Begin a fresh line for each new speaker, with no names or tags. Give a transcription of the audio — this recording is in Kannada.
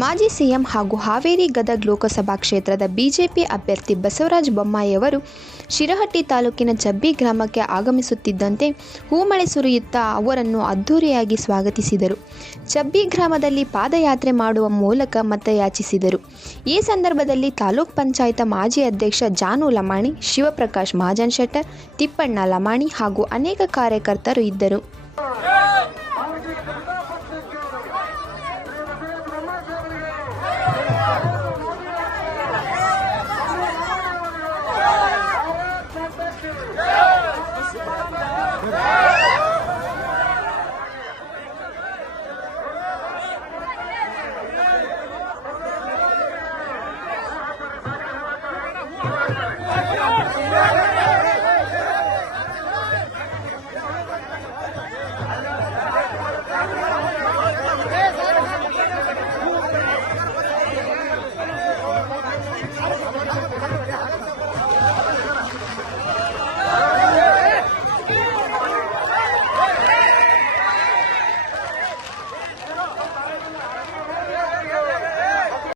ಮಾಜಿ ಸಿಎಂ ಹಾಗೂ ಹಾವೇರಿ ಗದಗ್ ಲೋಕಸಭಾ ಕ್ಷೇತ್ರದ ಬಿಜೆಪಿ ಅಭ್ಯರ್ಥಿ ಬಸವರಾಜ ಬೊಮ್ಮಾಯಿಯವರು ಶಿರಹಟ್ಟಿ ತಾಲೂಕಿನ ಜಬ್ಬಿ ಗ್ರಾಮಕ್ಕೆ ಆಗಮಿಸುತ್ತಿದ್ದಂತೆ ಹೂಮಳೆ ಸುರಿಯುತ್ತಾ ಅವರನ್ನು ಅದ್ಧೂರಿಯಾಗಿ ಸ್ವಾಗತಿಸಿದರು. ಚಬ್ಬಿ ಗ್ರಾಮದಲ್ಲಿ ಪಾದಯಾತ್ರೆ ಮಾಡುವ ಮೂಲಕ ಮತಯಾಚಿಸಿದರು. ಈ ಸಂದರ್ಭದಲ್ಲಿ ತಾಲೂಕ್ ಪಂಚಾಯತ ಮಾಜಿ ಅಧ್ಯಕ್ಷ ಜಾನು ಲಮಾಣಿ, ಶಿವಪ್ರಕಾಶ್, ಮಹಾಜನ್ ಶೆಟ್ಟರ್, ತಿಪ್ಪಣ್ಣ ಲಮಾಣಿ ಹಾಗೂ ಅನೇಕ ಕಾರ್ಯಕರ್ತರು ಇದ್ದರು.
Vai, vai, vai,